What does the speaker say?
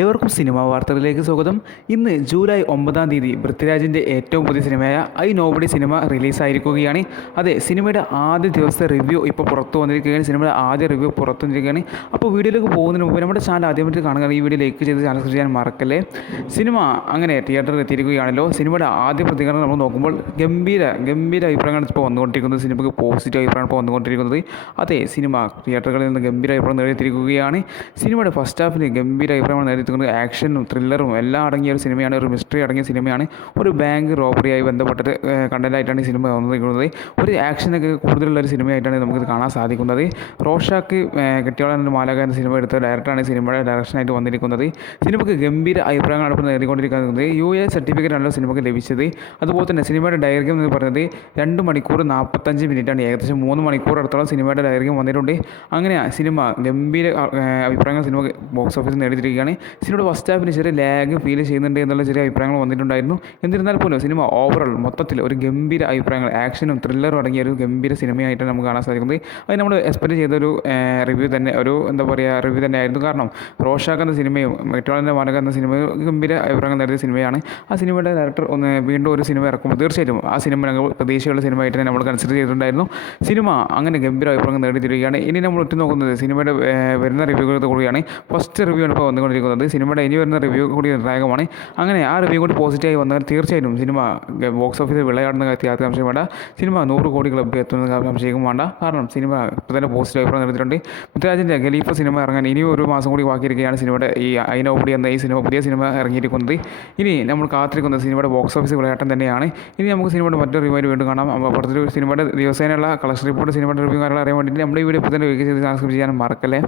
ഏവർക്കും സിനിമാ വാർത്തകളിലേക്ക് സ്വാഗതം. ഇന്ന് ജൂലൈ 9-ാം തീയതി പൃഥ്വിരാജിൻ്റെ ഏറ്റവും പുതിയ സിനിമയായ ഐ നോബഡി സിനിമ റിലീസായിരിക്കുകയാണ്. അതെ, സിനിമയുടെ ആദ്യ ദിവസത്തെ റിവ്യൂ ഇപ്പോൾ പുറത്തു വന്നിരിക്കുകയാണ്. സിനിമയുടെ ആദ്യ റിവ്യൂ പുറത്തു വന്നിരിക്കുകയാണ്. അപ്പോൾ വീഡിയോയിലേക്ക് പോകുന്നതിന് മുമ്പ് നമ്മുടെ ചാനൽ ആദ്യമായിട്ട് കാണുക, ഈ വീഡിയോ ലൈക്ക് ചെയ്ത് ചാനൽ സബ്സ്ക്രൈബ് ചെയ്യാൻ മറക്കല്ലേ. സിനിമ അങ്ങനെ തിയേറ്ററിൽ എത്തിയിരിക്കുകയാണല്ലോ. സിനിമയുടെ ആദ്യ പ്രതികരണം നമ്മൾ നോക്കുമ്പോൾ ഗംഭീര അഭിപ്രായങ്ങളാണ് ഇപ്പോൾ വന്നുകൊണ്ടിരിക്കുന്നത്. സിനിമയ്ക്ക് പോസിറ്റീവ് അഭിപ്രായമാണ് ഇപ്പോൾ വന്നുകൊണ്ടിരിക്കുന്നത്. അതെ, സിനിമ തിയേറ്ററുകളിൽ നിന്ന് ഗംഭീര അഭിപ്രായം നേടിയെത്തിയിരിക്കുകയാണ്. സിനിമയുടെ ഫസ്റ്റ് ഹാഫിന് ഗംഭീര അഭിപ്രായമാണ് നേടിയെത്തുന്നത്. ആക്ഷനും ത്രില്ലറും എല്ലാം അടങ്ങിയ ഒരു സിനിമയാണ്, ഒരു മിസ്റ്ററി അടങ്ങിയ സിനിമയാണ്. ഒരു ബാങ്ക് റോബറിയായി ബന്ധപ്പെട്ടിട്ട് കണ്ടന്റായിട്ടാണ് ഈ സിനിമ വന്നിരിക്കുന്നത്. ഒരു ആക്ഷനൊക്കെ കൂടുതലുള്ള ഒരു സിനിമയായിട്ടാണ് നമുക്കിത് കാണാൻ സാധിക്കുന്നത്. റോഷാക്ക് കെട്ടിയോളൻ മാലാഖ എന്ന സിനിമ എടുത്ത ഡയറക്ടറാണ് ഈ സിനിമയുടെ ഡയറക്ഷനായിട്ട് വന്നിരിക്കുന്നത്. സിനിമയ്ക്ക് ഗംഭീര അഭിപ്രായങ്ങളാണ് ഇപ്പോൾ നേടിക്കൊണ്ടിരിക്കുന്നത്. UA സർട്ടിഫിക്കറ്റാണല്ലോ സിനിമയ്ക്ക് ലഭിച്ചത്. അതുപോലെ തന്നെ സിനിമയുടെ ദൈർഘ്യം എന്ന് പറയുന്നത് 2 മണിക്കൂർ 45 മിനിറ്റാണ്. ഏകദേശം 3 മണിക്കൂർ അടുത്തോളം സിനിമയുടെ ദൈർഘ്യം വന്നിട്ടുണ്ട്. അങ്ങനെ സിനിമ ഗംഭീര അഭിപ്രായങ്ങൾ സിനിമ ബോക്സ് ഓഫീസിൽ നേടിയിരിക്കുകയാണ്. സിനിമയുടെ ഫസ്റ്റ് ഹാഫിന് ചെറിയ ലാഗ് ഫീൽ ചെയ്യുന്നുണ്ട് എന്നുള്ള ചെറിയ അഭിപ്രായങ്ങൾ വന്നിട്ടുണ്ടായിരുന്നു. എന്നിരുന്നാൽ പോലും സിനിമ ഓവറോൾ മൊത്തത്തിൽ ഒരു ഗംഭീര അഭിപ്രായങ്ങൾ, ആക്ഷനും ത്രില്ലറും അടങ്ങിയ ഒരു ഗംഭീര സിനിമയായിട്ടാണ് നമുക്ക് കാണാൻ സാധിക്കുന്നത്. അത് നമ്മൾ എക്സ്പെക്ട് ചെയ്തൊരു റിവ്യൂ തന്നെ, ഒരു റിവ്യൂ തന്നെയായിരുന്നു. കാരണം റോഷാക്ക് എന്ന സിനിമയും മെറ്റോളിൻ്റെ മാനക എന്ന സിനിമയും ഗംഭീര അഭിപ്രായങ്ങൾ നേടിയ സിനിമയാണ്. ആ സിനിമയുടെ ഡയറക്ടർ വീണ്ടും ഒരു സിനിമ ഇറക്കുമ്പോൾ തീർച്ചയായിട്ടും ആ സിനിമ ഞങ്ങൾ പ്രതീക്ഷയുള്ള സിനിമയായിട്ട് തന്നെ നമ്മൾ കൺസിഡർ ചെയ്തിട്ടുണ്ടായിരുന്നു. സിനിമ അങ്ങനെ ഗംഭീര അഭിപ്രായങ്ങൾ നേടിയിരിക്കുകയാണ്. ഇനി നമ്മൾ നോക്കുന്നത് സിനിമയുടെ വരുന്ന റിവ്യൂകൾ കൂടിയാണ്. ഫസ്റ്റ് റിവ്യൂ ആണ് ഇപ്പോൾ വന്നുകൊണ്ടിരിക്കുന്നത്. സിനിമയുടെ ഇനി വരുന്ന റിവ്യൂ കൂടി നിർണായകമാണ്. അങ്ങനെ ആ റിവ്യൂ കൂടി പോസിറ്റീവായി വന്നാൽ തീർച്ചയായിട്ടും സിനിമ ബോക്സ് ഓഫീസിൽ വിളയാടുന്ന കാര്യത്തിൽ സംശയം വേണ്ട. സിനിമ 100 കോടി ക്ലബ്ബ് എത്തുന്ന സംശയം വേണ്ട. കാരണം സിനിമ ഇപ്പോൾ തന്നെ പോസിറ്റീവ് അഭിപ്രായം നേടിയിട്ടുണ്ട്. പൃഥ്വിരാജിൻ്റെ ഖലീഫ സിനിമ ഇറങ്ങാൻ ഇനി ഒരു മാസം കൂടി ബാക്കിയിരിക്കുകയാണ്. സിനിമയുടെ ഈ ഐ നോബഡി എന്ന ഈ സിനിമ, പുതിയ സിനിമ ഇറങ്ങിയിരിക്കുന്നത്. ഇനി നമ്മൾ കാത്തിരിക്കുന്നത് സിനിമയുടെ ബോക്സ് ഓഫീസ് വിളയാട്ടം തന്നെയാണ്. ഇനി നമുക്ക് സിനിമയുടെ മറ്റൊരു റിവ്യൂ വീണ്ടും കാണാം. അപ്പുറത്തൊരു സിനിമയുടെ ദിവസേനയുള്ള കളക്ഷൻ റിപ്പോർട്ട്, സിനിമയുടെ റിവ്യൂ കാര്യങ്ങൾ അറിയാൻ വേണ്ടിയിട്ട് നമ്മുടെ ഈ വീഡിയോ ഇപ്പോൾ തന്നെ സബ്സ്ക്രൈബ് ചെയ്യാൻ മറക്കല്ലേ.